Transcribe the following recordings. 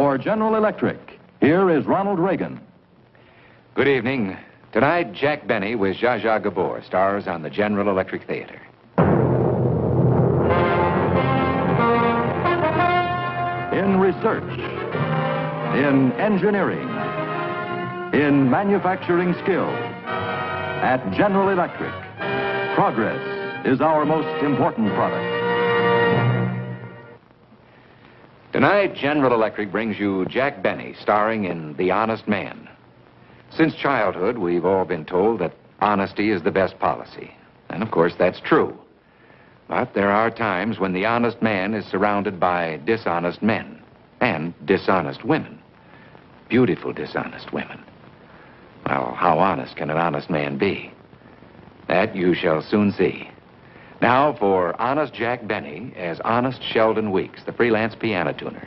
For General Electric, here is Ronald Reagan. Good evening. Tonight, Jack Benny with Zsa Zsa Gabor stars on the General Electric Theater. In research, in engineering, in manufacturing skill, at General Electric, progress is our most important product. Tonight, General Electric brings you Jack Benny starring in The Honest Man. Since childhood, we've all been told that honesty is the best policy. And of course, that's true. But there are times when the honest man is surrounded by dishonest men and dishonest women. Beautiful dishonest women. Well, how honest can an honest man be? That you shall soon see. Now for Honest Jack Benny as Honest Sheldon Weeks, the freelance piano tuner.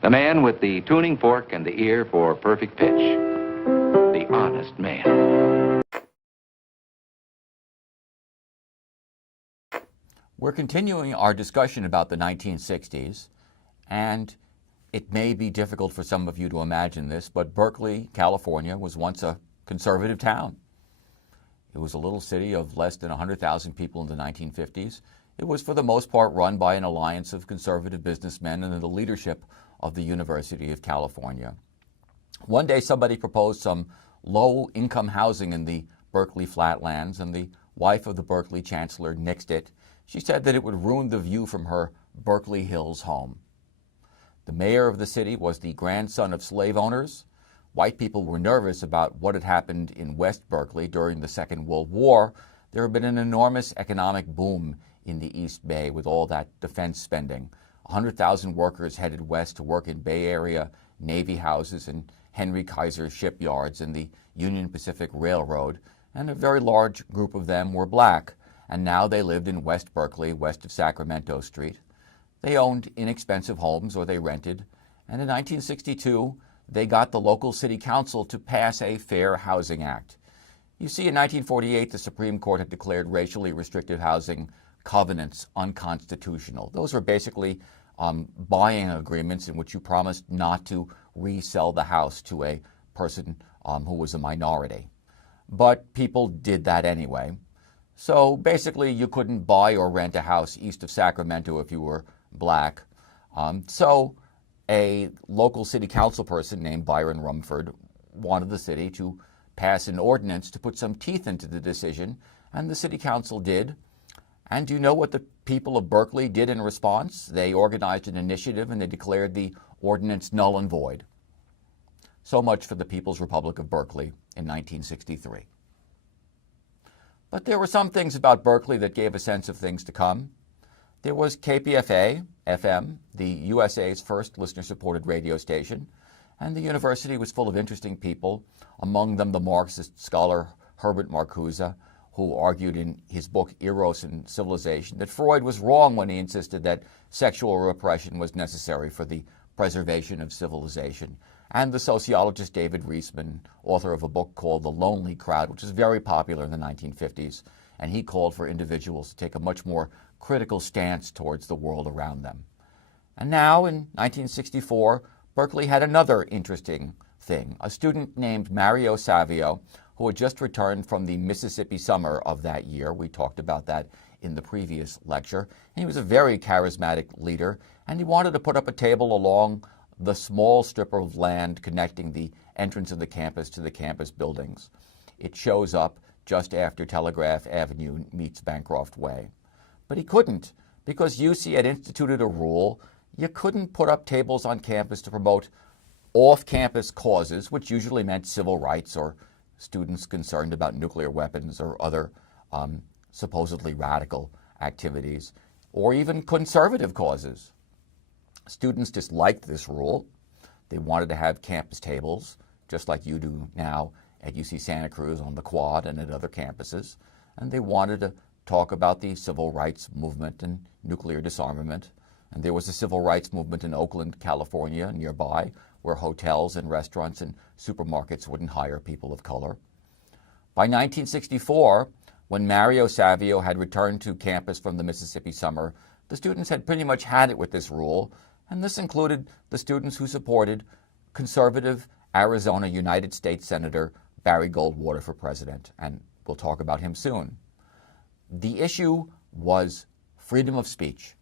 The man with the tuning fork and the ear for perfect pitch. The Honest Man. We're continuing our discussion about the 1960s, and it may be difficult for some of you to imagine this, but Berkeley, California was once a conservative town. It was a little city of less than 100,000 people in the 1950s. It was for the most part run by an alliance of conservative businessmen under the leadership of the University of California. One day somebody proposed some low-income housing in the Berkeley flatlands, and the wife of the Berkeley chancellor nixed it. She said that it would ruin the view from her Berkeley Hills home. The mayor of the city was the grandson of slave owners. White people were nervous about what had happened in West Berkeley during the Second World War. There had been an enormous economic boom in the East Bay with all that defense spending. 100,000 workers headed west to work in Bay Area Navy houses and Henry Kaiser shipyards and the Union Pacific Railroad, and a very large group of them were black. And now they lived in West Berkeley, west of Sacramento Street. They owned inexpensive homes or they rented. And in 1962, they got the local city council to pass a Fair Housing Act. You see, in 1948, the Supreme Court had declared racially restrictive housing covenants unconstitutional. Those were basically buying agreements in which you promised not to resell the house to a person who was a minority. But people did that anyway. So basically, you couldn't buy or rent a house east of Sacramento if you were black. So a local city council person named Byron Rumford wanted the city to pass an ordinance to put some teeth into the decision, and the city council did. And do you know what the people of Berkeley did in response? They organized an initiative and they declared the ordinance null and void. So much for the People's Republic of Berkeley in 1963. But there were some things about Berkeley that gave a sense of things to come. There was KPFA, FM, the USA's first listener-supported radio station, and the university was full of interesting people, among them the Marxist scholar Herbert Marcuse, who argued in his book Eros and Civilization that Freud was wrong when he insisted that sexual repression was necessary for the preservation of civilization, and the sociologist David Reisman, author of a book called The Lonely Crowd, which was very popular in the 1950s, and he called for individuals to take a much more critical stance towards the world around them. And now, in 1964, Berkeley had another interesting thing. A student named Mario Savio, who had just returned from the Mississippi summer of that year. We talked about that in the previous lecture. And he was a very charismatic leader, and he wanted to put up a table along the small strip of land connecting the entrance of the campus to the campus buildings. It shows up just after Telegraph Avenue meets Bancroft Way. But he couldn't, because UC had instituted a rule. You couldn't put up tables on campus to promote off-campus causes, which usually meant civil rights or students concerned about nuclear weapons or other supposedly radical activities, or even conservative causes. Students disliked this rule. They wanted to have campus tables, just like you do now at UC Santa Cruz on the Quad and at other campuses. And they wanted to talk about the civil rights movement and nuclear disarmament. And there was a civil rights movement in Oakland, California, nearby, where hotels and restaurants and supermarkets wouldn't hire people of color. By 1964, when Mario Savio had returned to campus from the Mississippi summer, the students had pretty much had it with this rule, And this included the students who supported conservative Arizona United States Senator Barry Goldwater for president, and we'll talk about him soon. The issue was freedom of speech.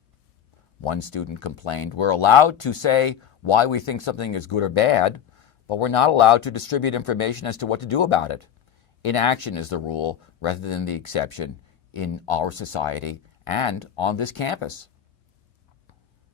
One student complained, "We're allowed to say why we think something is good or bad, but we're not allowed to distribute information as to what to do about it. Inaction is the rule rather than the exception in our society and on this campus."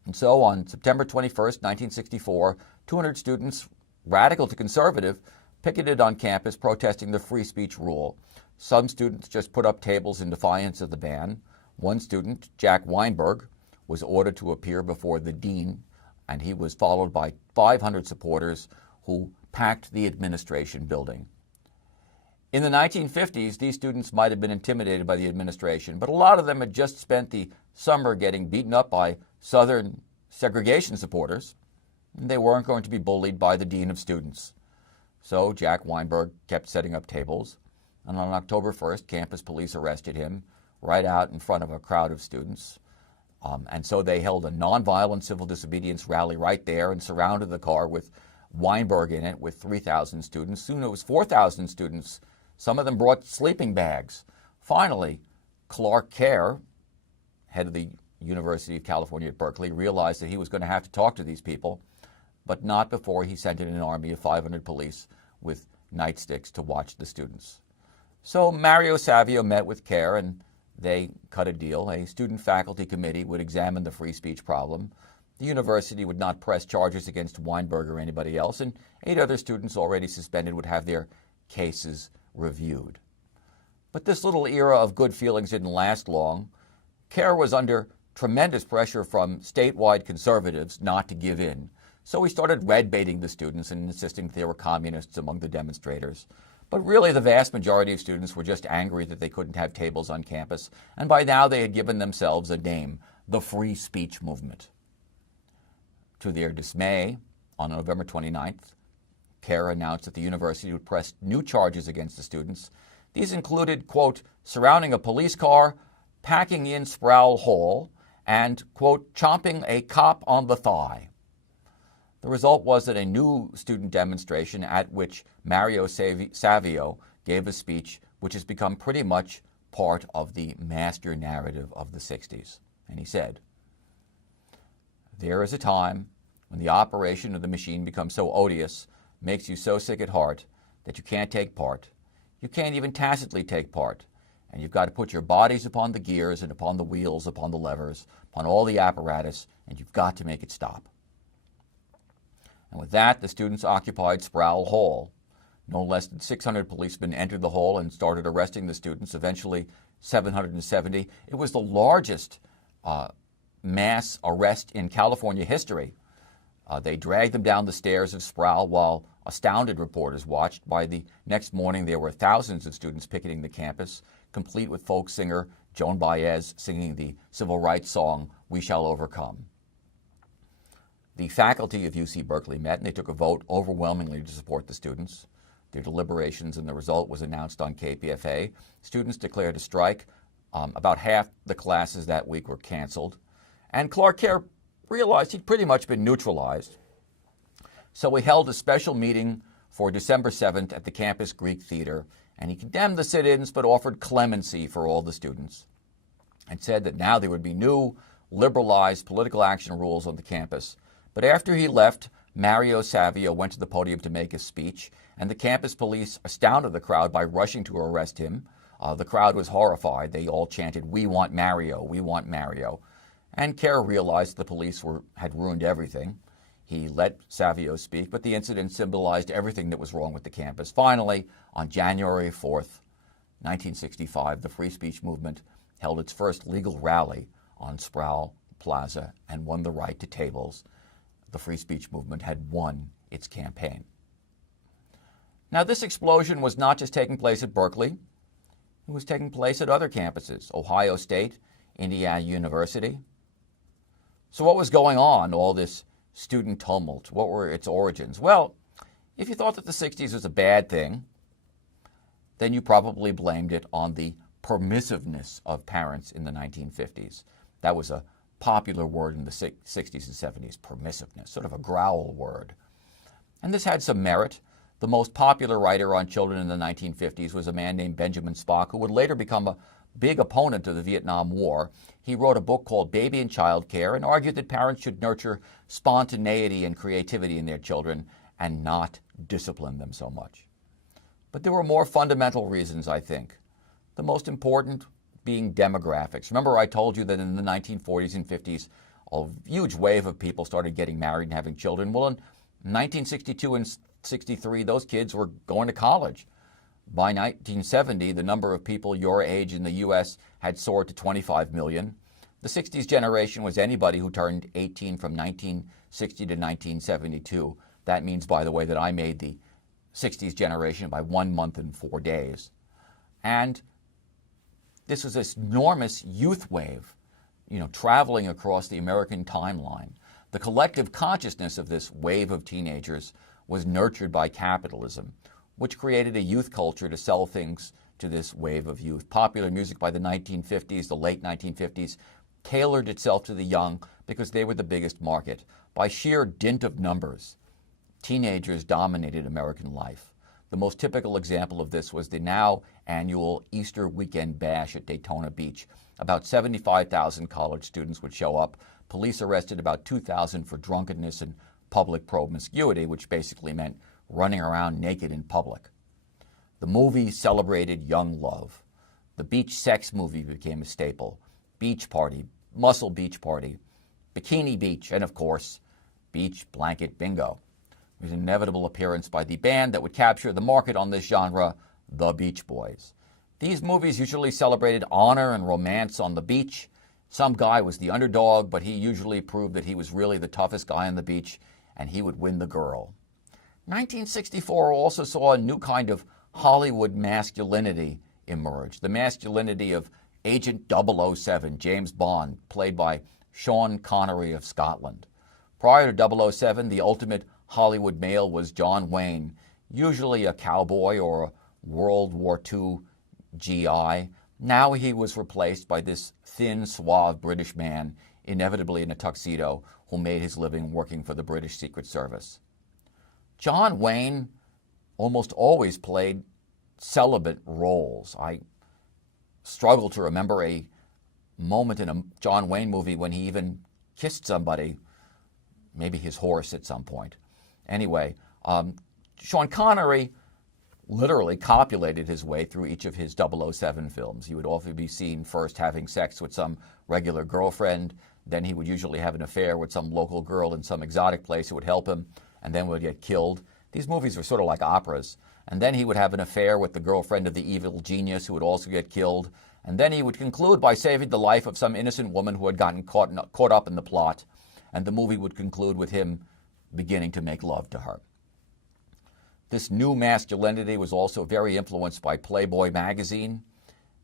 And so on September 21st, 1964, 200 students, radical to conservative, picketed on campus protesting the free speech rule. Some students just put up tables in defiance of the ban. One student, Jack Weinberg, was ordered to appear before the dean, and he was followed by 500 supporters who packed the administration building. In the 1950s, these students might have been intimidated by the administration, but a lot of them had just spent the summer getting beaten up by Southern segregation supporters, and they weren't going to be bullied by the dean of students. So Jack Weinberg kept setting up tables, and on October 1st, campus police arrested him right out in front of a crowd of students. And so they held a nonviolent civil disobedience rally right there and surrounded the car with Weinberg in it with 3,000 students. Soon it was 4,000 students. Some of them brought sleeping bags. Finally, Clark Kerr, head of the University of California at Berkeley, realized that he was going to have to talk to these people, but not before he sent in an army of 500 police with nightsticks to watch the students. So Mario Savio met with Kerr, and they cut a deal. A student-faculty committee would examine the free speech problem. The university would not press charges against Weinberg or anybody else, and 8 other students already suspended would have their cases reviewed. But this little era of good feelings didn't last long. Kerr was under tremendous pressure from statewide conservatives not to give in. So he started red-baiting the students and insisting that there were communists among the demonstrators. But really, the vast majority of students were just angry that they couldn't have tables on campus, and by now they had given themselves a name, the Free Speech Movement. To their dismay, on November 29th, Kerr announced that the university would press new charges against the students. These included, quote, surrounding a police car, packing in Sproul Hall, and, quote, chomping a cop on the thigh. The result was that a new student demonstration at which Mario Savio gave a speech which has become pretty much part of the master narrative of the 60s. And he said, "There is a time when the operation of the machine becomes so odious, makes you so sick at heart, that you can't take part. You can't even tacitly take part. And you've got to put your bodies upon the gears and upon the wheels, upon the levers, upon all the apparatus, and you've got to make it stop." And with that, the students occupied Sproul Hall. No less than 600 policemen entered the hall and started arresting the students, eventually 770. It was the largest mass arrest in California history. They dragged them down the stairs of Sproul while astounded reporters watched. By the next morning, there were thousands of students picketing the campus, complete with folk singer Joan Baez singing the civil rights song, "We Shall Overcome." The faculty of UC Berkeley met, and they took a vote overwhelmingly to support the students. Their deliberations, and the result was announced on KPFA. Students declared a strike. About half the classes that week were canceled. And Clark Kerr realized he'd pretty much been neutralized. So he held a special meeting for December 7th at the campus Greek Theater, and he condemned the sit-ins but offered clemency for all the students and said that now there would be new, liberalized political action rules on the campus. But after he left, Mario Savio went to the podium to make a speech, and the campus police astounded the crowd by rushing to arrest him. The crowd was horrified. They all chanted, "We want Mario, we want Mario." And Kerr realized the police had ruined everything. He let Savio speak, but the incident symbolized everything that was wrong with the campus. Finally, on January 4th, 1965, the free speech movement held its first legal rally on Sproul Plaza and won the right to tables. The free speech movement had won its campaign. Now, this explosion was not just taking place at Berkeley. It was taking place at other campuses, Ohio State, Indiana University. So what was going on, all this student tumult? What were its origins? Well, if you thought that the 60s was a bad thing, then you probably blamed it on the permissiveness of parents in the 1950s. That was a popular word in the 60s and 70s, permissiveness, sort of a growl word. And this had some merit. The most popular writer on children in the 1950s was a man named Benjamin Spock, who would later become a big opponent of the Vietnam War. He wrote a book called Baby and Child Care and argued that parents should nurture spontaneity and creativity in their children and not discipline them so much. But there were more fundamental reasons, I think. The most important being demographics. Remember I told you that in the 1940s and 50s, a huge wave of people started getting married and having children. Well, in 1962 and 63, those kids were going to college. By 1970, the number of people your age in the U.S. had soared to 25 million. The 60s generation was anybody who turned 18 from 1960 to 1972. That means, by the way, that I made the 60s generation by 1 month and 4 days. And this was this enormous youth wave, traveling across the American timeline. The collective consciousness of this wave of teenagers was nurtured by capitalism, which created a youth culture to sell things to this wave of youth. Popular music by the 1950s, the late 1950s, tailored itself to the young because they were the biggest market. By sheer dint of numbers, teenagers dominated American life. The most typical example of this was the now annual Easter weekend bash at Daytona Beach. About 75,000 college students would show up. Police arrested about 2,000 for drunkenness and public promiscuity, which basically meant running around naked in public. The movie celebrated young love. The beach sex movie became a staple. Beach party, muscle beach party, bikini beach, and of course, beach blanket bingo. It was an inevitable appearance by the band that would capture the market on this genre, the Beach Boys. These movies usually celebrated honor and romance on the beach. Some guy was the underdog, but he usually proved that he was really the toughest guy on the beach, and he would win the girl. 1964 also saw a new kind of Hollywood masculinity emerge, the masculinity of Agent 007, James Bond, played by Sean Connery of Scotland. Prior to 007, the ultimate Hollywood male was John Wayne, usually a cowboy or a World War II GI. Now he was replaced by this thin, suave British man, inevitably in a tuxedo, who made his living working for the British Secret Service. John Wayne almost always played celibate roles. I struggle to remember a moment in a John Wayne movie when he even kissed somebody, maybe his horse at some point. Anyway, Sean Connery literally copulated his way through each of his 007 films. He would often be seen first having sex with some regular girlfriend, then he would usually have an affair with some local girl in some exotic place who would help him, and then would get killed. These movies were sort of like operas. And then he would have an affair with the girlfriend of the evil genius who would also get killed. And then he would conclude by saving the life of some innocent woman who had gotten caught up in the plot. And the movie would conclude with him beginning to make love to her. This new masculinity was also very influenced by Playboy magazine,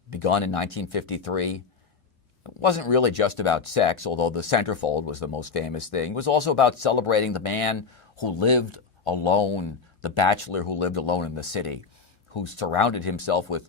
begun in 1953. It wasn't really just about sex, although the centerfold was the most famous thing. It was also about celebrating the man who lived alone, the bachelor who lived alone in the city, who surrounded himself with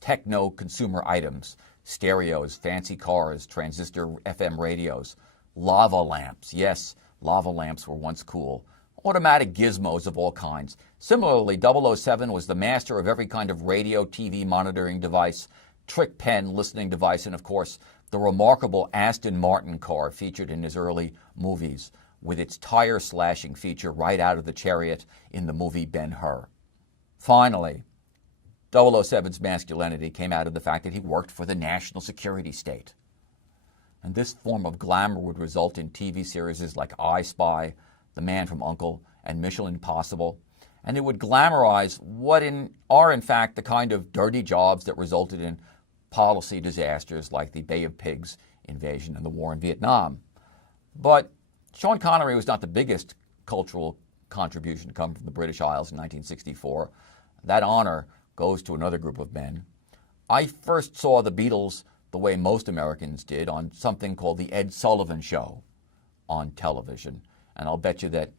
techno-consumer items, stereos, fancy cars, transistor FM radios, lava lamps. Yes, lava lamps were once cool. Automatic gizmos of all kinds. Similarly, 007 was the master of every kind of radio, TV monitoring device, trick pen listening device, and of course, the remarkable Aston Martin car featured in his early movies, with its tire-slashing feature right out of the Chariot in the movie Ben-Hur. Finally, 007's masculinity came out of the fact that he worked for the national security state. And this form of glamour would result in TV series like I Spy, The Man from U.N.C.L.E., and Mission Impossible. And it would glamorize what are in fact the kind of dirty jobs that resulted in policy disasters like the Bay of Pigs invasion and the war in Vietnam. But Sean Connery was not the biggest cultural contribution to come from the British Isles in 1964. That honor goes to another group of men. I first saw the Beatles the way most Americans did, on something called the Ed Sullivan Show on television. And I'll bet you that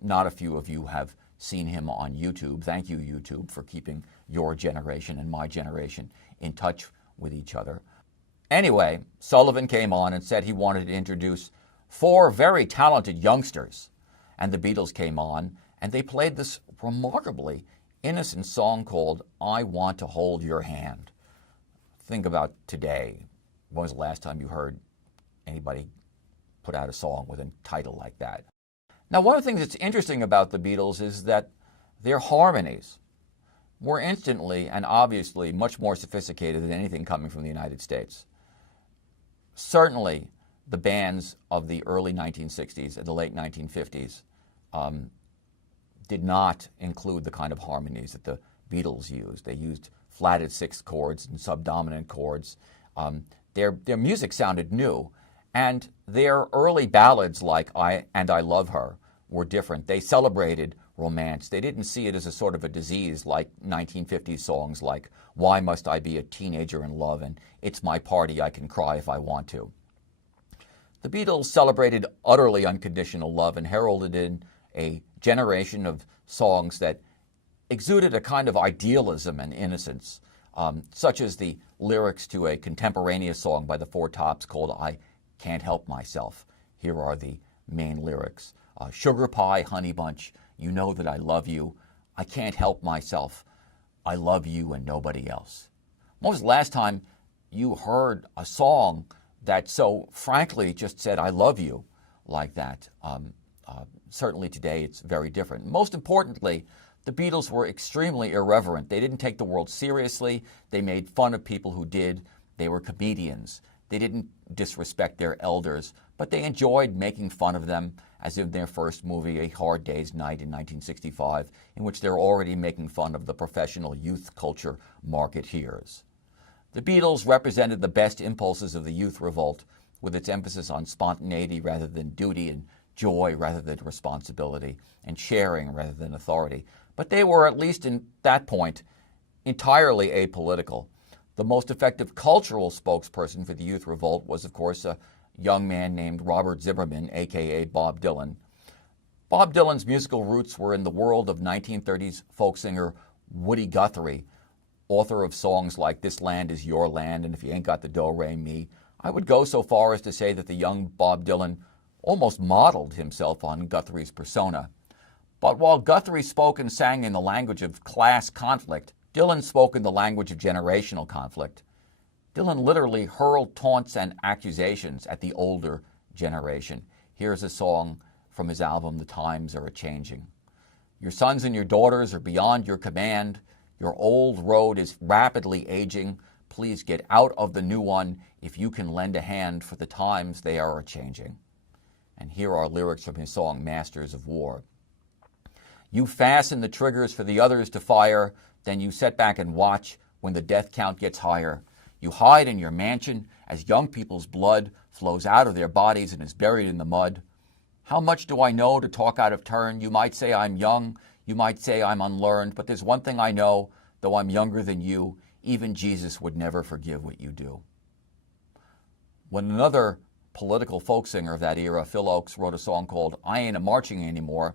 not a few of you have seen him on YouTube. Thank you, YouTube, for keeping your generation and my generation in touch with each other. Anyway, Sullivan came on and said he wanted to introduce 4 very talented youngsters. And the Beatles came on, and they played this remarkably innocent song called I Want to Hold Your Hand. Think about today. When was the last time you heard anybody put out a song with a title like that? Now, one of the things that's interesting about the Beatles is that their harmonies were instantly and obviously much more sophisticated than anything coming from the United States. Certainly, the bands of the early 1960s and the late 1950s did not include the kind of harmonies that the Beatles used. They used flatted 6th chords and subdominant chords. Their music sounded new, and their early ballads like I Love Her were different. They celebrated romance. They didn't see it as a sort of a disease like 1950s songs like Why Must I Be a Teenager in Love and It's My Party, I Can Cry If I Want to. The Beatles celebrated utterly unconditional love and heralded in a generation of songs that exuded a kind of idealism and innocence, such as the lyrics to a contemporaneous song by the Four Tops called I Can't Help Myself. Here are the main lyrics. Sugar pie, honey bunch, you know that I love you. I can't help myself. I love you and nobody else. When was the last time you heard a song that so frankly just said, I love you, like that? Certainly today it's very different. Most importantly, the Beatles were extremely irreverent. They didn't take the world seriously. They made fun of people who did. They were comedians. They didn't disrespect their elders, but they enjoyed making fun of them, as in their first movie, A Hard Day's Night in 1965, in which they're already making fun of the professional youth culture marketeers. The Beatles represented the best impulses of the youth revolt, with its emphasis on spontaneity rather than duty, and joy rather than responsibility, and sharing rather than authority. But they were, at least in that point, entirely apolitical. The most effective cultural spokesperson for the youth revolt was, of course, a young man named Robert Zimmerman, a.k.a. Bob Dylan. Bob Dylan's musical roots were in the world of 1930s folk singer Woody Guthrie, author of songs like This Land Is Your Land and If You Ain't Got the Do-Re-Mi. I would go so far as to say that the young Bob Dylan almost modeled himself on Guthrie's persona. But while Guthrie spoke and sang in the language of class conflict, Dylan spoke in the language of generational conflict. Dylan literally hurled taunts and accusations at the older generation. Here's a song from his album, The Times Are A-Changing. Your sons and your daughters are beyond your command. Your old road is rapidly aging. Please get out of the new one if you can lend a hand, for the times they are a-changing. And here are lyrics from his song, Masters of War. You fasten the triggers for the others to fire, then you sit back and watch when the death count gets higher. You hide in your mansion as young people's blood flows out of their bodies and is buried in the mud. How much do I know to talk out of turn? You might say I'm young, you might say I'm unlearned, but there's one thing I know, though I'm younger than you, even Jesus would never forgive what you do. When another political folk singer of that era, Phil Oakes, wrote a song called I Ain't A-Marching Anymore,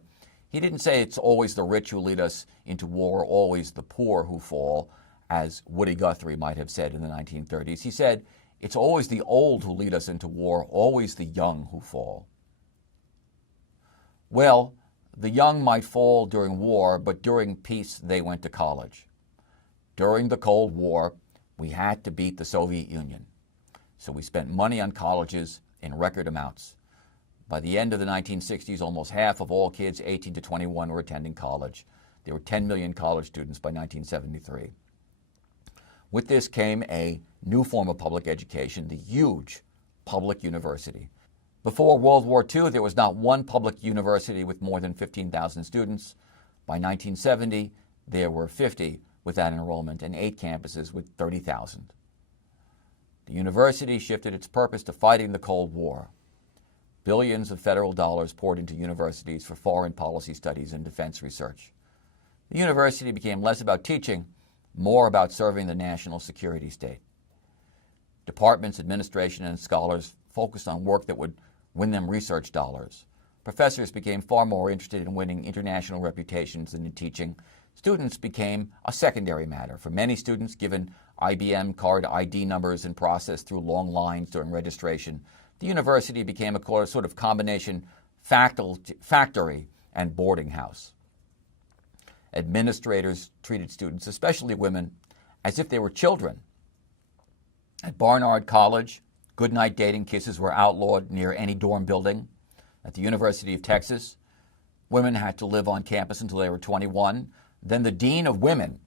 he didn't say it's always the rich who lead us into war, always the poor who fall, as Woody Guthrie might have said in the 1930s. He said, it's always the old who lead us into war, always the young who fall. Well, the young might fall during war, but during peace they went to college. During the Cold War, we had to beat the Soviet Union. So we spent money on colleges in record amounts. By the end of the 1960s, almost half of all kids 18 to 21 were attending college. There were 10 million college students by 1973. With this came a new form of public education, the huge public university. Before World War II, there was not one public university with more than 15,000 students. By 1970, there were 50 with that enrollment and 8 campuses with 30,000. The university shifted its purpose to fighting the Cold War. Billions of federal dollars poured into universities for foreign policy studies and defense research. The university became less about teaching, more about serving the national security state. Departments, administration, and scholars focused on work that would win them research dollars. Professors became far more interested in winning international reputations than in teaching. Students became a secondary matter. For many students, given IBM card ID numbers and processed through long lines during registration, the university became a sort of combination factory and boarding house. Administrators treated students, especially women, as if they were children. At Barnard College, goodnight dating kisses were outlawed near any dorm building. At the University of Texas, women had to live on campus until they were 21. Then the dean of women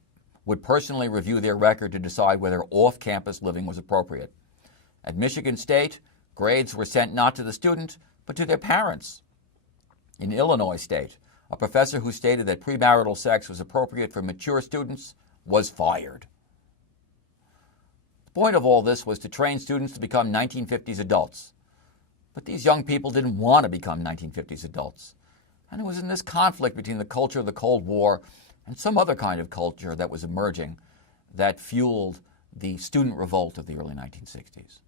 would personally review their record to decide whether off-campus living was appropriate. At Michigan State, grades were sent not to the student, but to their parents. In Illinois State, a professor who stated that premarital sex was appropriate for mature students was fired. The point of all this was to train students to become 1950s adults. But these young people didn't want to become 1950s adults. And it was in this conflict between the culture of the Cold War and some other kind of culture that was emerging that fueled the student revolt of the early 1960s.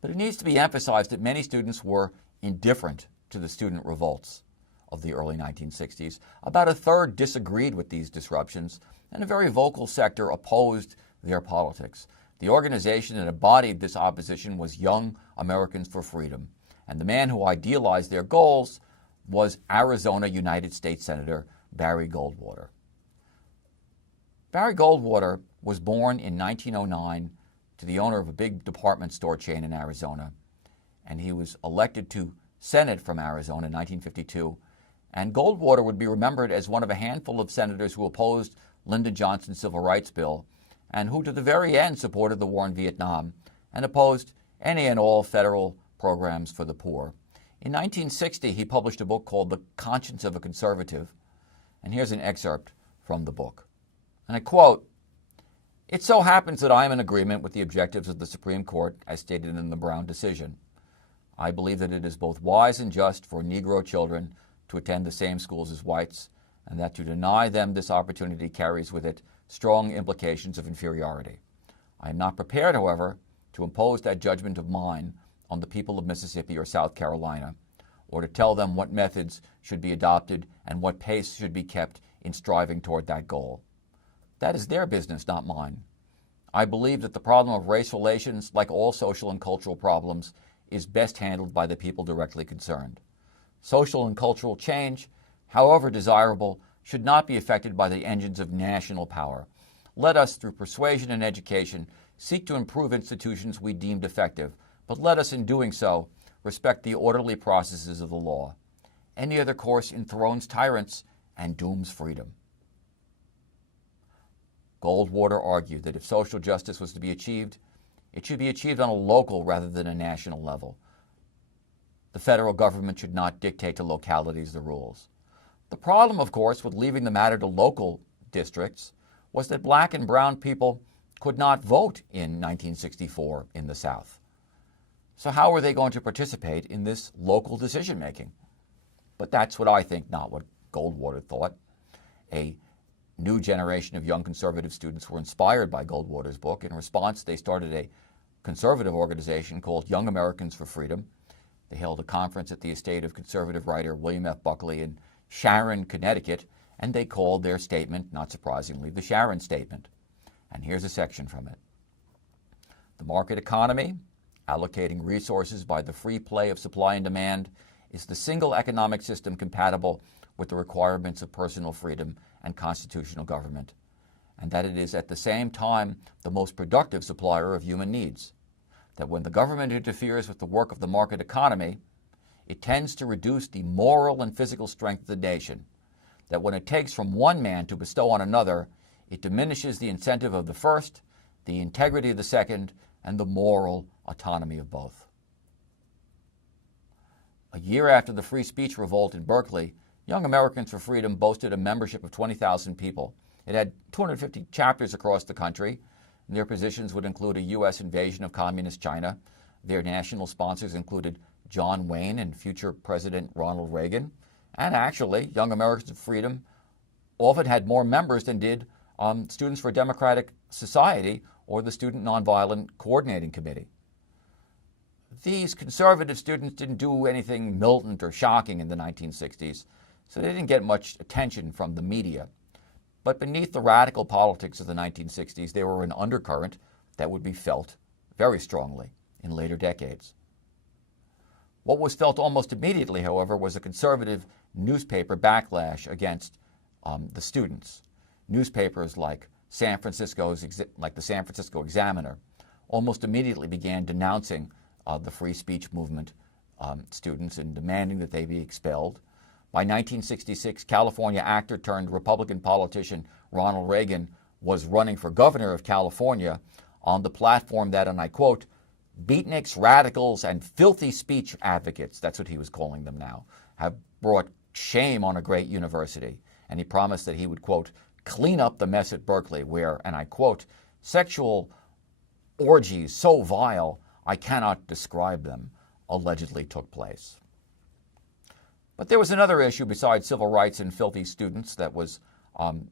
But it needs to be emphasized that many students were indifferent to the student revolts of the early 1960s. About a third disagreed with these disruptions, and a very vocal sector opposed their politics. The organization that embodied this opposition was Young Americans for Freedom, and the man who idealized their goals was Arizona United States Senator Barry Goldwater. Barry Goldwater was born in 1909 to the owner of a big department store chain in Arizona, and he was elected to Senate from Arizona in 1952. And Goldwater would be remembered as one of a handful of senators who opposed Lyndon Johnson's Civil Rights Bill and who to the very end supported the war in Vietnam and opposed any and all federal programs for the poor. In 1960, he published a book called The Conscience of a Conservative, and here's an excerpt from the book. And I quote, "It so happens that I am in agreement with the objectives of the Supreme Court as stated in the Brown decision. I believe that it is both wise and just for Negro children to attend the same schools as whites, and that to deny them this opportunity carries with it strong implications of inferiority. I am not prepared, however, to impose that judgment of mine on the people of Mississippi or South Carolina, or to tell them what methods should be adopted and what pace should be kept in striving toward that goal. That is their business, not mine. I believe that the problem of race relations, like all social and cultural problems, is best handled by the people directly concerned. Social and cultural change, however desirable, should not be affected by the engines of national power. Let us, through persuasion and education, seek to improve institutions we deem defective, but let us, in doing so, respect the orderly processes of the law. Any other course enthrones tyrants and dooms freedom." Goldwater argued that if social justice was to be achieved, it should be achieved on a local rather than a national level. The federal government should not dictate to localities the rules. The problem, of course, with leaving the matter to local districts was that black and brown people could not vote in 1964 in the South. So how were they going to participate in this local decision-making? But that's what I think, not what Goldwater thought. A new generation of young conservative students were inspired by Goldwater's book. In response, they started a conservative organization called Young Americans for Freedom. They held a conference at the estate of conservative writer William F. Buckley in Sharon, Connecticut, and they called their statement, not surprisingly, the Sharon Statement. And here's a section from it. "The market economy, allocating resources by the free play of supply and demand, is the single economic system compatible with the requirements of personal freedom and constitutional government, and that it is at the same time the most productive supplier of human needs. That when the government interferes with the work of the market economy, it tends to reduce the moral and physical strength of the nation. That when it takes from one man to bestow on another, it diminishes the incentive of the first, the integrity of the second, and the moral autonomy of both." A year after the free speech revolt in Berkeley, Young Americans for Freedom boasted a membership of 20,000 people. It had 250 chapters across the country. And their positions would include a U.S. invasion of communist China. Their national sponsors included John Wayne and future President Ronald Reagan. And actually, Young Americans for Freedom often had more members than did Students for Democratic Society or the Student Nonviolent Coordinating Committee. these conservative students didn't do anything militant or shocking in the 1960s, so they didn't get much attention from the media. But beneath the radical politics of the 1960s, there were an undercurrent that would be felt very strongly in later decades. What was felt almost immediately, however, was a conservative newspaper backlash against the students. Newspapers like the San Francisco Examiner almost immediately began denouncing the free speech movement students and demanding that they be expelled. By 1966, California actor turned Republican politician Ronald Reagan was running for governor of California on the platform that, and I quote, beatniks, radicals, and filthy speech advocates, that's what he was calling them now, have brought shame on a great university. And he promised that he would, quote, clean up the mess at Berkeley where, and I quote, sexual orgies so vile I cannot describe them, allegedly took place. But there was another issue besides civil rights and filthy students that was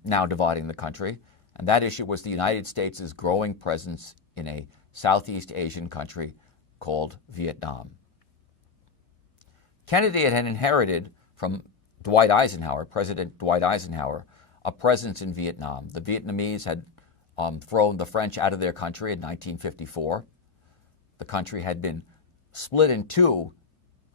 now dividing the country, and that issue was the United States' growing presence in a Southeast Asian country called Vietnam. Kennedy had inherited from Dwight Eisenhower, President Dwight Eisenhower, a presence in Vietnam. The Vietnamese had thrown the French out of their country in 1954. The country had been split in two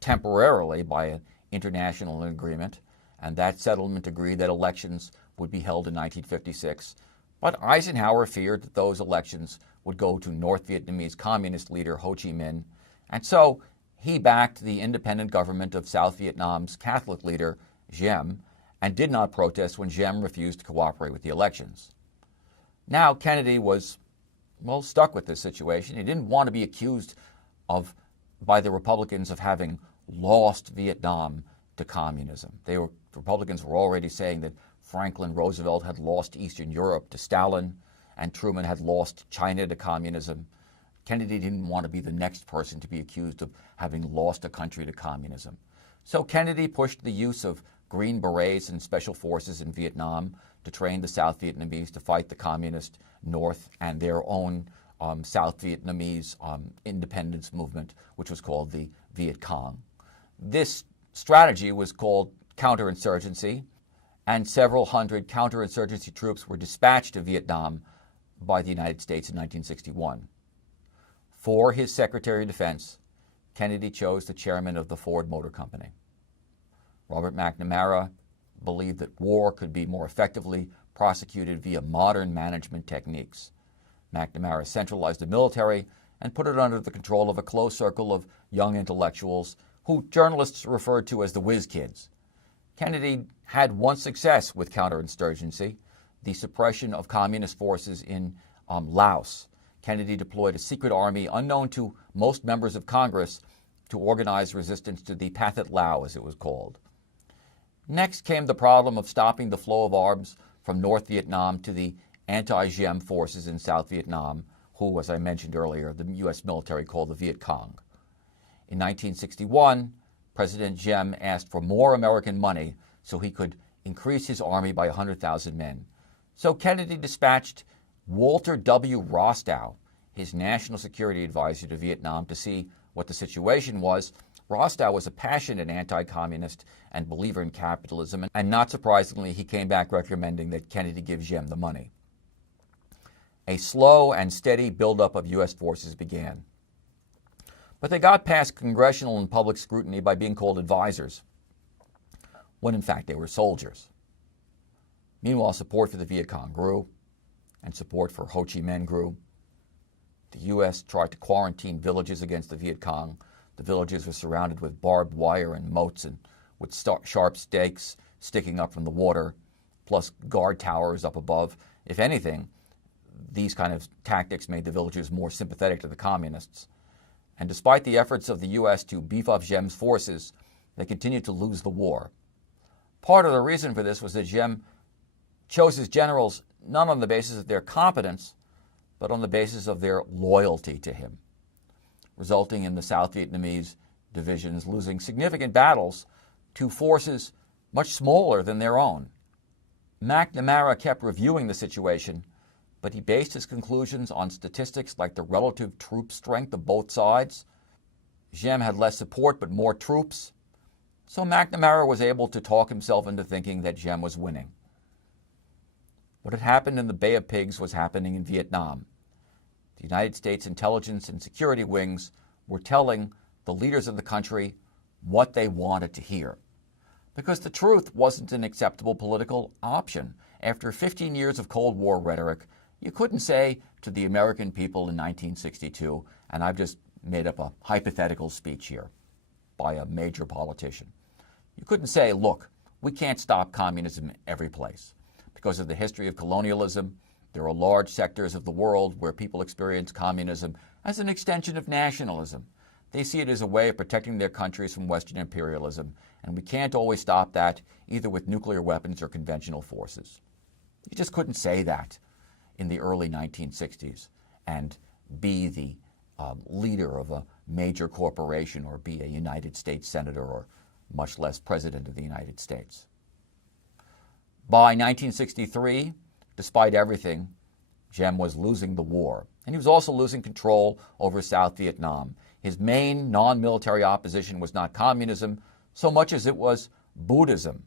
temporarily by an international agreement, and that settlement agreed that elections would be held in 1956. But Eisenhower feared that those elections would go to North Vietnamese communist leader Ho Chi Minh, and so he backed the independent government of South Vietnam's Catholic leader, Diem, and did not protest when Diem refused to cooperate with the elections. Now Kennedy was, well, stuck with this situation. He didn't want to be accused by the Republicans of having lost Vietnam to communism. Republicans were already saying that Franklin Roosevelt had lost Eastern Europe to Stalin, and Truman had lost China to communism. Kennedy didn't want to be the next person to be accused of having lost a country to communism. So Kennedy pushed the use of Green Berets and special forces in Vietnam to train the South Vietnamese to fight the communist North and their own South Vietnamese independence movement, which was called the Viet Cong. This strategy was called counterinsurgency, and several hundred counterinsurgency troops were dispatched to Vietnam by the United States in 1961. For his Secretary of Defense, Kennedy chose the chairman of the Ford Motor Company. Robert McNamara believed that war could be more effectively prosecuted via modern management techniques. McNamara centralized the military and put it under the control of a close circle of young intellectuals who journalists referred to as the whiz kids. Kennedy had one success with counterinsurgency, the suppression of communist forces in Laos. Kennedy deployed a secret army unknown to most members of Congress to organize resistance to the Pathet Lao, as it was called. Next came the problem of stopping the flow of arms from North Vietnam to the anti-Diem forces in South Vietnam, who, as I mentioned earlier, the U.S. military called the Viet Cong. In 1961, President Diem asked for more American money so he could increase his army by 100,000 men. So Kennedy dispatched Walter W. Rostow, his national security advisor to Vietnam, to see what the situation was. Rostow was a passionate anti-communist and believer in capitalism, and not surprisingly, he came back recommending that Kennedy give Diem the money. A slow and steady buildup of U.S. forces began. But they got past congressional and public scrutiny by being called advisors, when in fact they were soldiers. Meanwhile, support for the Viet Cong grew, and support for Ho Chi Minh grew. The U.S. tried to quarantine villages against the Viet Cong. The villages were surrounded with barbed wire and moats and with sharp stakes sticking up from the water, plus guard towers up above. If anything, these kind of tactics made the villagers more sympathetic to the communists. And despite the efforts of the U.S. to beef up Diem's forces, they continued to lose the war. Part of the reason for this was that Diem chose his generals not on the basis of their competence, but on the basis of their loyalty to him, resulting in the South Vietnamese divisions losing significant battles to forces much smaller than their own. McNamara kept reviewing the situation, but he based his conclusions on statistics like the relative troop strength of both sides. Diem had less support but more troops, so McNamara was able to talk himself into thinking that Diem was winning. What had happened in the Bay of Pigs was happening in Vietnam. The United States intelligence and security wings were telling the leaders of the country what they wanted to hear, because the truth wasn't an acceptable political option. After 15 years of Cold War rhetoric, you couldn't say to the American people in 1962, and I've just made up a hypothetical speech here by a major politician. You couldn't say, look, we can't stop communism in every place. Because of the history of colonialism, there are large sectors of the world where people experience communism as an extension of nationalism. They see it as a way of protecting their countries from Western imperialism, and we can't always stop that, either with nuclear weapons or conventional forces. You just couldn't say that in the early 1960s and be the leader of a major corporation or be a United States senator or much less president of the United States. By 1963, despite everything, Diem was losing the war, and he was also losing control over South Vietnam. His main non-military opposition was not communism so much as it was Buddhism.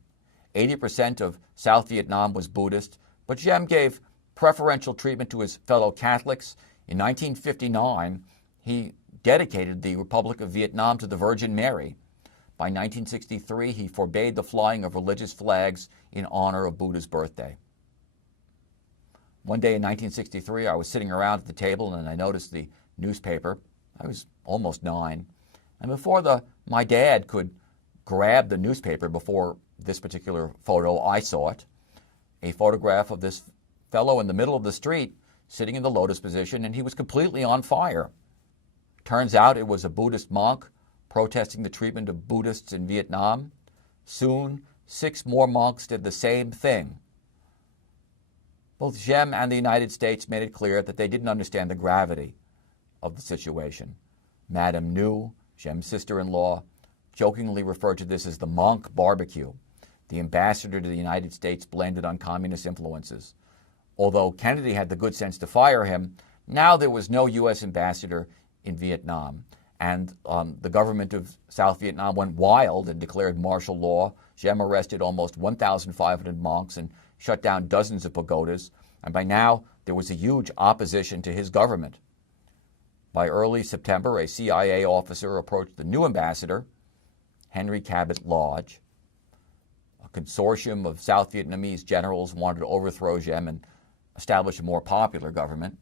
80% of South Vietnam was Buddhist, but Diem gave preferential treatment to his fellow Catholics. In 1959, he dedicated the Republic of Vietnam to the Virgin Mary. By 1963, he forbade the flying of religious flags in honor of Buddha's birthday. One day in 1963, I was sitting around at the table and I noticed the newspaper. I was almost 9. And before my dad could grab the newspaper before this particular photo, I saw it. A photograph of this fellow in the middle of the street sitting in the lotus position, and he was completely on fire. Turns out it was a Buddhist monk protesting the treatment of Buddhists in Vietnam. Soon, 6 more monks did the same thing. Both Diem and the United States made it clear that they didn't understand the gravity of the situation. Madame New, Diem's sister-in-law, jokingly referred to this as the monk barbecue. The ambassador to the United States blamed it on communist influences. Although Kennedy had the good sense to fire him, now there was no U.S. ambassador in Vietnam. And the government of South Vietnam went wild and declared martial law. Diem arrested almost 1,500 monks and shut down dozens of pagodas. And by now, there was a huge opposition to his government. By early September, a CIA officer approached the new ambassador, Henry Cabot Lodge. A consortium of South Vietnamese generals wanted to overthrow Diem and establish a more popular government.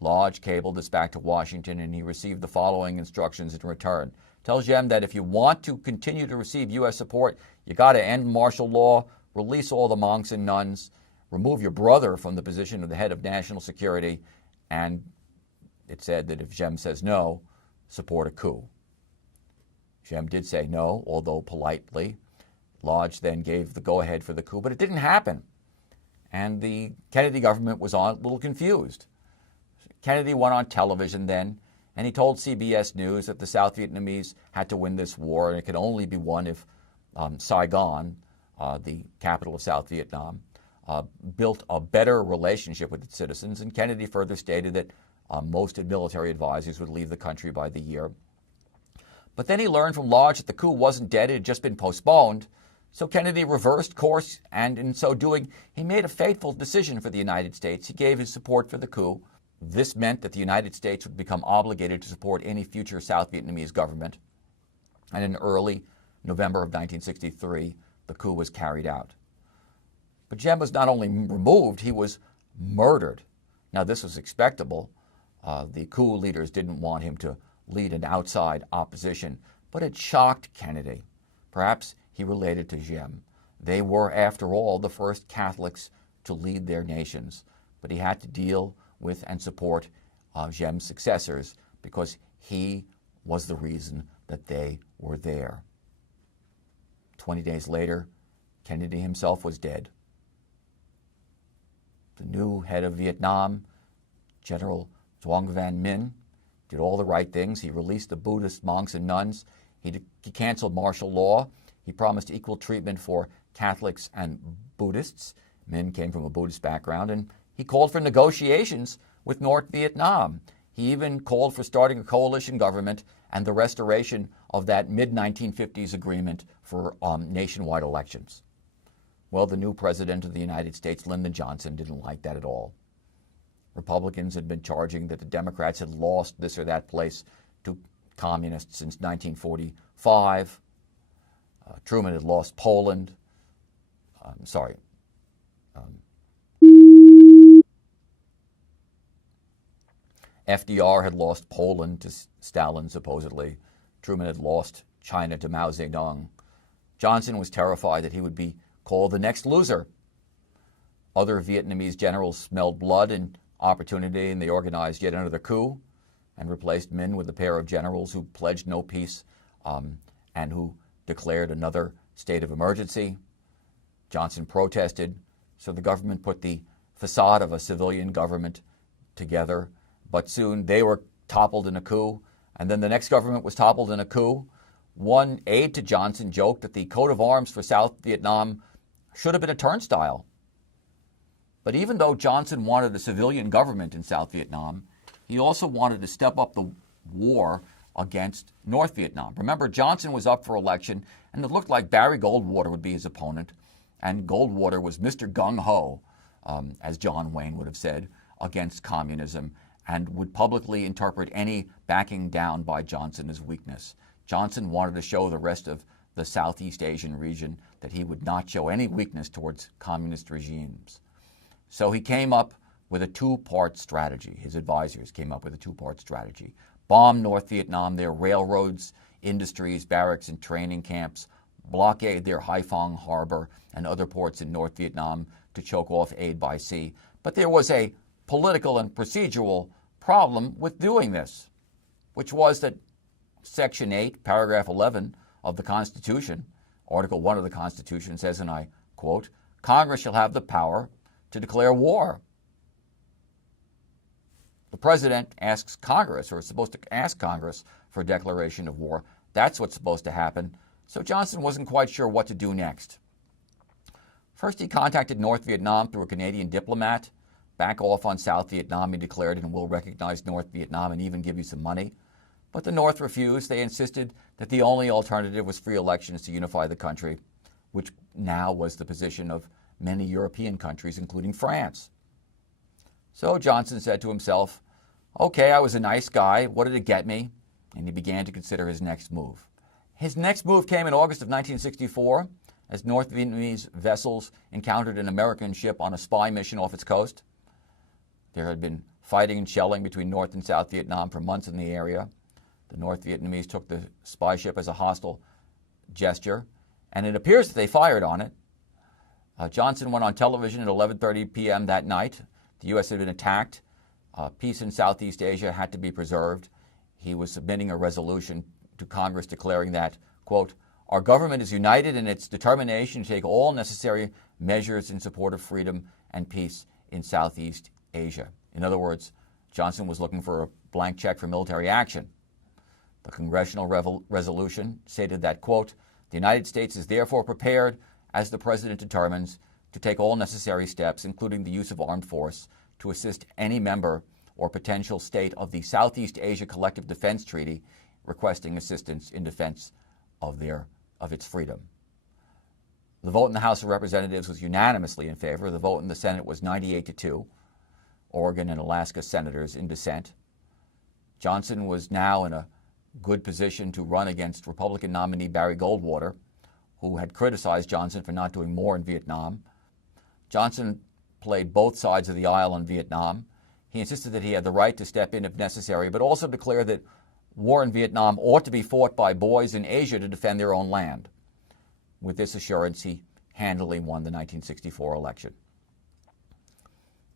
Lodge cabled this back to Washington, and he received the following instructions in return. Tells Diem that if you want to continue to receive U.S. support, you got to end martial law, release all the monks and nuns, remove your brother from the position of the head of national security, and it said that if Diem says no, support a coup. Diem did say no, although politely. Lodge then gave the go-ahead for the coup, but it didn't happen. And the Kennedy government was a little confused. Kennedy went on television then, and he told CBS News that the South Vietnamese had to win this war, and it could only be won if Saigon, the capital of South Vietnam, built a better relationship with its citizens. And Kennedy further stated that most military advisors would leave the country by the year. But then he learned from Lodge that the coup wasn't dead, it had just been postponed. So Kennedy reversed course, and in so doing, he made a fateful decision for the United States. He gave his support for the coup. This meant that the United States would become obligated to support any future South Vietnamese government. And in early November of 1963, the coup was carried out. But Diem was not only removed, he was murdered. Now, this was expectable. The coup leaders didn't want him to lead an outside opposition, but it shocked Kennedy. Perhaps he related to Diem. They were, after all, the first Catholics to lead their nations. But he had to deal with and support Diem's successors because he was the reason that they were there. 20 days later, Kennedy himself was dead. The new head of Vietnam, General Duong Van Minh, did all the right things. He released the Buddhist monks and nuns. He canceled martial law. He promised equal treatment for Catholics and Buddhists. Minh came from a Buddhist background, and he called for negotiations with North Vietnam. He even called for starting a coalition government and the restoration of that mid-1950s agreement for nationwide elections. Well, the new president of the United States, Lyndon Johnson, didn't like that at all. Republicans had been charging that the Democrats had lost this or that place to communists since 1945. Truman had lost Poland. FDR had lost Poland to Stalin, supposedly. Truman had lost China to Mao Zedong. Johnson was terrified that he would be called the next loser. Other Vietnamese generals smelled blood and opportunity, and they organized yet another coup and replaced Minh with a pair of generals who pledged no peace and who declared another state of emergency. Johnson protested, so the government put the facade of a civilian government together, but soon they were toppled in a coup, and then the next government was toppled in a coup. One aide to Johnson joked that the coat of arms for South Vietnam should have been a turnstile. But even though Johnson wanted a civilian government in South Vietnam, he also wanted to step up the war against North Vietnam. Remember, Johnson was up for election, and it looked like Barry Goldwater would be his opponent. And Goldwater was Mr. Gung-ho, as John Wayne would have said, against communism, and would publicly interpret any backing down by Johnson as weakness. Johnson wanted to show the rest of the Southeast Asian region that he would not show any weakness towards communist regimes. So he came up with a two-part strategy. His advisors came up with a two-part strategy. Bomb North Vietnam, their railroads, industries, barracks, and training camps. Blockade their Haiphong harbor and other ports in North Vietnam to choke off aid by sea. But there was a political and procedural problem with doing this, which was that Section 8, Paragraph 11 of the Constitution, Article 1 of the Constitution says, and I quote, "Congress shall have the power to declare war." The president asks Congress, or is supposed to ask Congress for a declaration of war. That's what's supposed to happen. So Johnson wasn't quite sure what to do next. First, he contacted North Vietnam through a Canadian diplomat. Back off on South Vietnam, he declared, and we'll recognize North Vietnam and even give you some money. But the North refused. They insisted that the only alternative was free elections to unify the country, which now was the position of many European countries, including France. So Johnson said to himself, okay, I was a nice guy. What did it get me? And he began to consider his next move. His next move came in August of 1964 as North Vietnamese vessels encountered an American ship on a spy mission off its coast. There had been fighting and shelling between North and South Vietnam for months in the area. The North Vietnamese took the spy ship as a hostile gesture, and it appears that they fired on it. Johnson went on television at 11:30 p.m. that night. The U.S. had been attacked. Peace in Southeast Asia had to be preserved. He was submitting a resolution to Congress declaring that, quote, "Our government is united in its determination to take all necessary measures in support of freedom and peace in Southeast Asia." In other words, Johnson was looking for a blank check for military action. The congressional resolution stated that, quote, "The United States is therefore prepared, as the President determines, to take all necessary steps, including the use of armed force, to assist any member or potential state of the Southeast Asia Collective Defense Treaty requesting assistance in defense of its freedom." The vote in the House of Representatives was unanimously in favor. The vote in the Senate was 98-2. Oregon and Alaska senators in dissent. Johnson was now in a good position to run against Republican nominee Barry Goldwater, who had criticized Johnson for not doing more in Vietnam. Johnson played both sides of the aisle on Vietnam. He insisted that he had the right to step in if necessary, but also declared that war in Vietnam ought to be fought by boys in Asia to defend their own land. With this assurance, he handily won the 1964 election.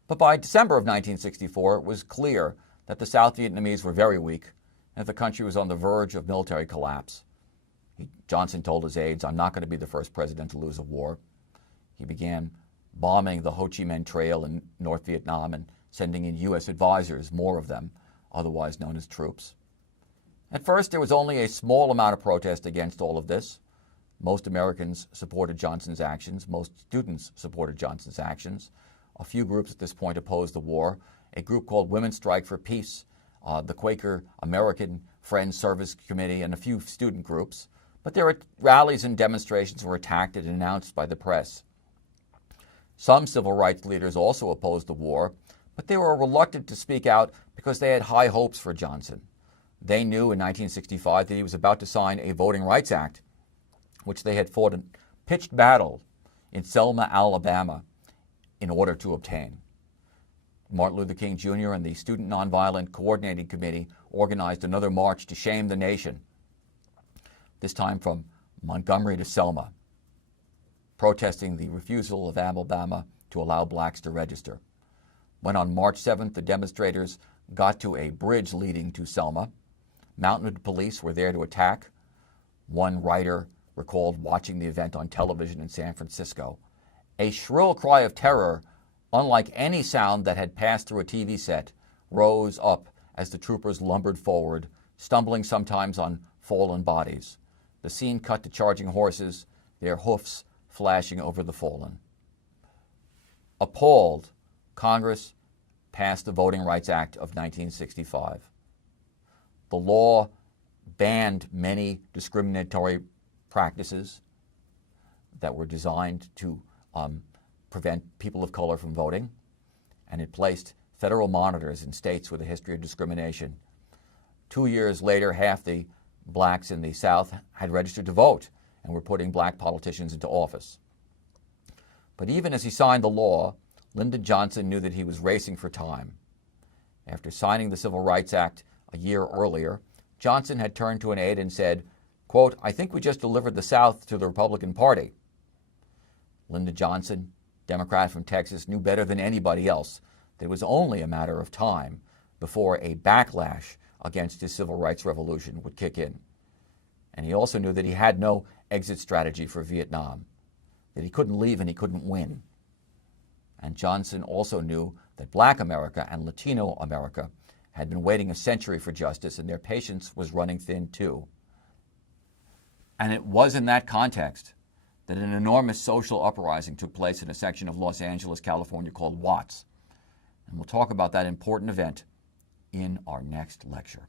But by December of 1964, it was clear that the South Vietnamese were very weak and that the country was on the verge of military collapse. Johnson told his aides, "I'm not going to be the first president to lose a war." He began bombing the Ho Chi Minh Trail in North Vietnam and sending in U.S. advisors, more of them, otherwise known as troops. At first, there was only a small amount of protest against all of this. Most Americans supported Johnson's actions. Most students supported Johnson's actions. A few groups at this point opposed the war. A group called Women's Strike for Peace the Quaker American Friends Service Committee, and a few student groups. But their rallies and demonstrations were attacked and denounced by the press. Some civil rights leaders also opposed the war, but they were reluctant to speak out because they had high hopes for Johnson. They knew in 1965 that he was about to sign a Voting Rights Act, which they had fought a pitched battle in Selma, Alabama, in order to obtain. Martin Luther King Jr. and the Student Nonviolent Coordinating Committee organized another march to shame the nation, this time from Montgomery to Selma, protesting the refusal of Alabama to allow blacks to register. When on March 7th the demonstrators got to a bridge leading to Selma, mounted police were there to attack. One writer recalled watching the event on television in San Francisco. A shrill cry of terror, unlike any sound that had passed through a TV set, rose up as the troopers lumbered forward, stumbling sometimes on fallen bodies. The scene cut to charging horses, their hoofs flashing over the fallen. Appalled, Congress passed the Voting Rights Act of 1965. The law banned many discriminatory practices that were designed to prevent people of color from voting, and it placed federal monitors in states with a history of discrimination. 2 years later, half the blacks in the South had registered to vote and were putting black politicians into office. But even as he signed the law, Lyndon Johnson knew that he was racing for time. After signing the Civil Rights Act a year earlier, Johnson had turned to an aide and said, quote, "I think we just delivered the South to the Republican Party." Lyndon Johnson, Democrat from Texas, knew better than anybody else that it was only a matter of time before a backlash against his civil rights revolution would kick in. And he also knew that he had no exit strategy for Vietnam, that he couldn't leave and he couldn't win. And Johnson also knew that Black America and Latino America had been waiting a century for justice, and their patience was running thin too. And it was in that context that an enormous social uprising took place in a section of Los Angeles, California called Watts. And we'll talk about that important event in our next lecture.